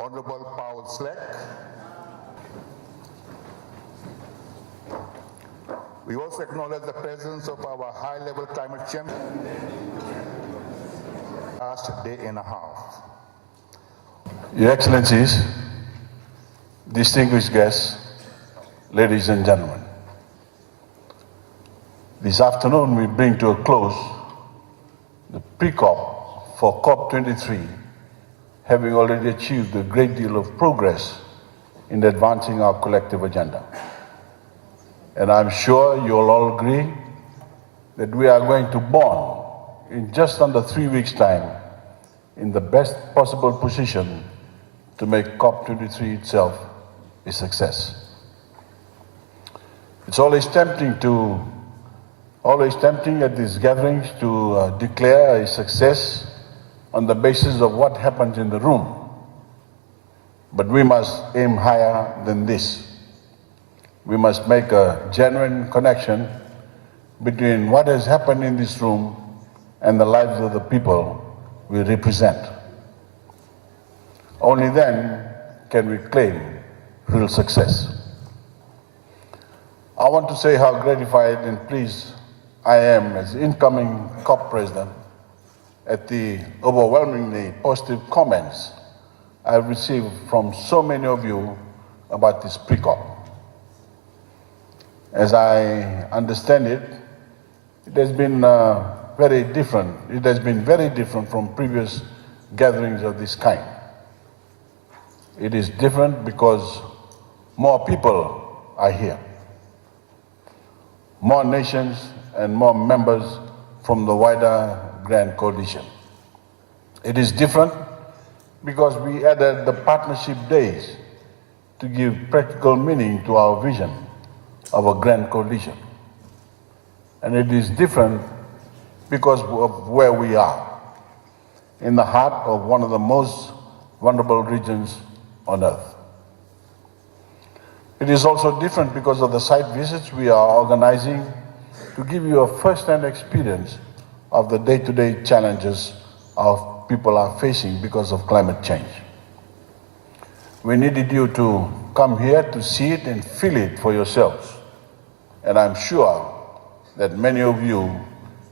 Honorable Paul Slack. We also acknowledge the presence of our high-level climate champion last day and a half. Your Excellencies, distinguished guests, ladies and gentlemen. This afternoon we bring to a close the pre-COP for COP23, having already achieved a great deal of progress in advancing our collective agenda. And I'm sure you'll all agree that we are going to bond in just under 3 weeks' time in the best possible position to make COP23 itself a success. It's always tempting at these gatherings to declare a success on the basis of what happens in the room. But we must aim higher than this. We must make a genuine connection between what has happened in this room and the lives of the people we represent. Only then can we claim real success. I want to say how gratified and pleased I am as incoming COP President at the overwhelmingly positive comments I've received from so many of you about this pre-COP. As I understand it, it has been very different. It has been very different from previous gatherings of this kind. It is different because more people are here. More nations and more members from the wider Grand Coalition. It is different because we added the partnership days to give practical meaning to our vision of a Grand Coalition. And it is different because of where we are, in the heart of one of the most vulnerable regions on Earth. It is also different because of the site visits we are organizing to give you a first-hand experience of the day-to-day challenges our people are facing because of climate change. We needed you to come here to see it and feel it for yourselves. And I'm sure that many of you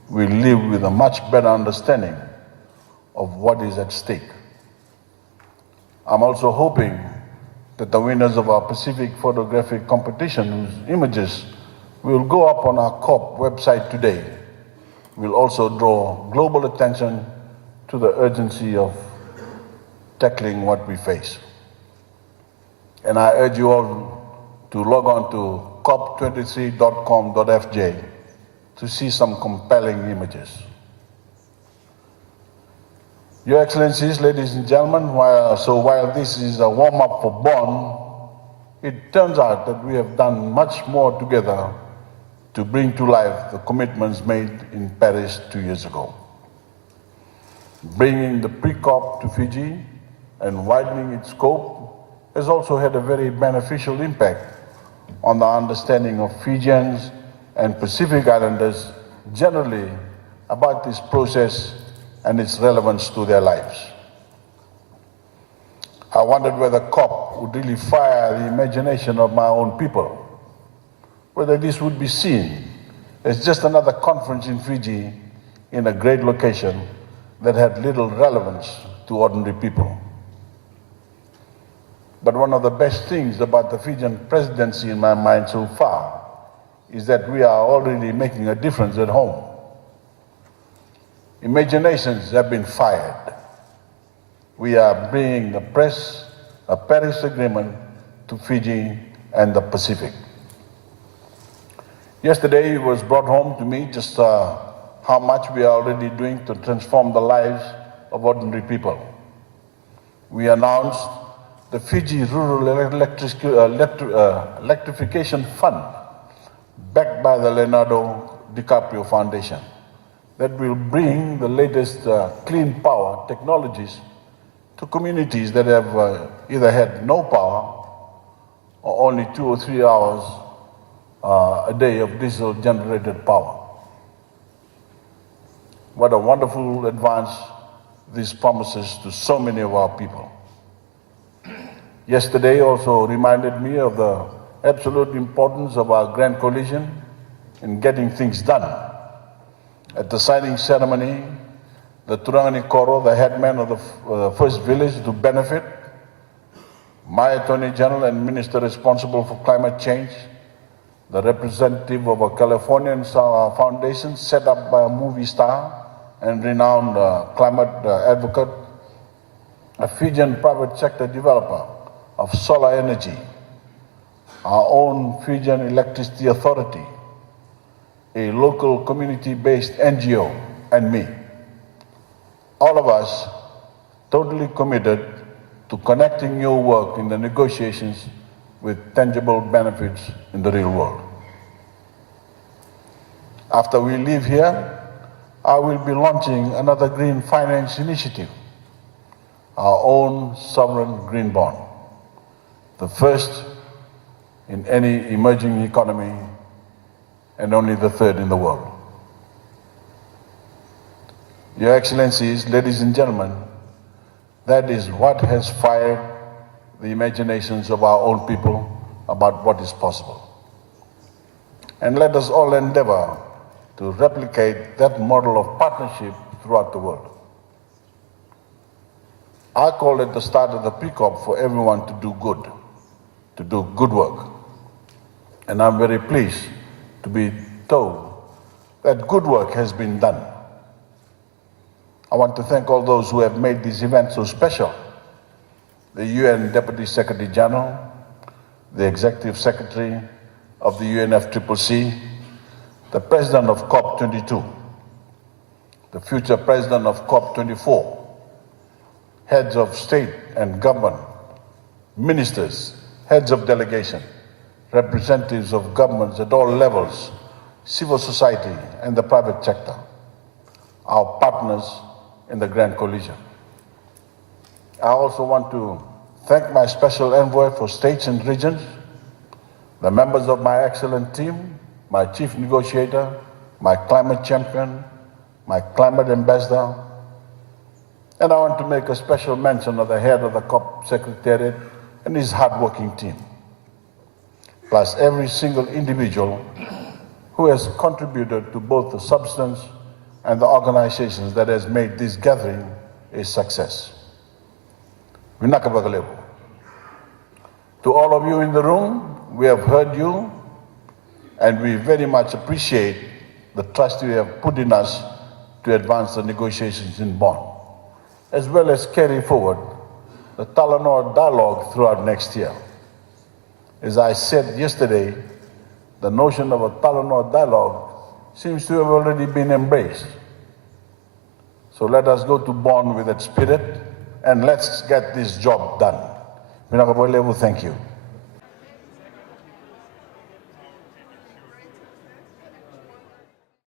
will live with a much better understanding of what is at stake. I'm also hoping that the winners of our Pacific photographic competition, whose images will go up on our COP website today, will also draw global attention to the urgency of tackling what we face. And I urge you all to log on to cop23.com.fj to see some compelling images. Your Excellencies, ladies and gentlemen, while this is a warm-up for Bonn, it turns out that we have done much more together to bring to life the commitments made in Paris 2 years ago. Bringing the pre-COP to Fiji and widening its scope has also had a very beneficial impact on the understanding of Fijians and Pacific Islanders generally about this process and its relevance to their lives. I wondered whether COP would really fire the imagination of my own people, whether this would be seen as just another conference in Fiji in a great location that had little relevance to ordinary people. But one of the best things about the Fijian presidency in my mind so far is that we are already making a difference at home. Imaginations have been fired. We are bringing the Paris Agreement to Fiji and the Pacific. Yesterday it was brought home to me just how much we are already doing to transform the lives of ordinary people. We announced the Fiji Rural Electrification Fund, backed by the Leonardo DiCaprio Foundation, that will bring the latest clean power technologies to communities that have either had no power or only 2 or 3 hours a day of diesel-generated power. What a wonderful advance this promises to so many of our people. Yesterday also reminded me of the absolute importance of our grand coalition in getting things done. At the signing ceremony, the Turangani Koro, the headman of the first village to benefit, my Attorney General and Minister responsible for climate change, the representative of a Californian foundation set up by a movie star and renowned climate advocate, a Fijian private sector developer of solar energy, our own Fijian Electricity Authority, a local community-based NGO, and me. All of us totally committed to connecting your work in the negotiations with tangible benefits in the real world. After we leave here, I will be launching another green finance initiative, our own sovereign green bond, the first in any emerging economy and only the third in the world. Your Excellencies, ladies and gentlemen, that is what has fired the imaginations of our own people about what is possible. And let us all endeavor to replicate that model of partnership throughout the world. I called at the start of the Pre-COP for everyone to do good work. And I'm very pleased to be told that good work has been done. I want to thank all those who have made this event so special. The UN Deputy Secretary General, the Executive Secretary of the UNFCCC, the President of COP22, the future President of COP24, heads of state and government, ministers, heads of delegation, representatives of governments at all levels, civil society and the private sector, our partners in the Grand Coalition. I also want to thank my special envoy for states and regions, the members of my excellent team, my chief negotiator, my climate champion, my climate ambassador, and I want to make a special mention of the head of the COP Secretariat and his hardworking team, plus every single individual who has contributed to both the substance and the organizations that has made this gathering a success. To all of you in the room, we have heard you, and we very much appreciate the trust you have put in us to advance the negotiations in Bonn, as well as carry forward the Talanoa dialogue throughout next year. As I said yesterday, the notion of a Talanoa dialogue seems to have already been embraced. So let us go to Bonn with that spirit, and let's get this job done. Thank you.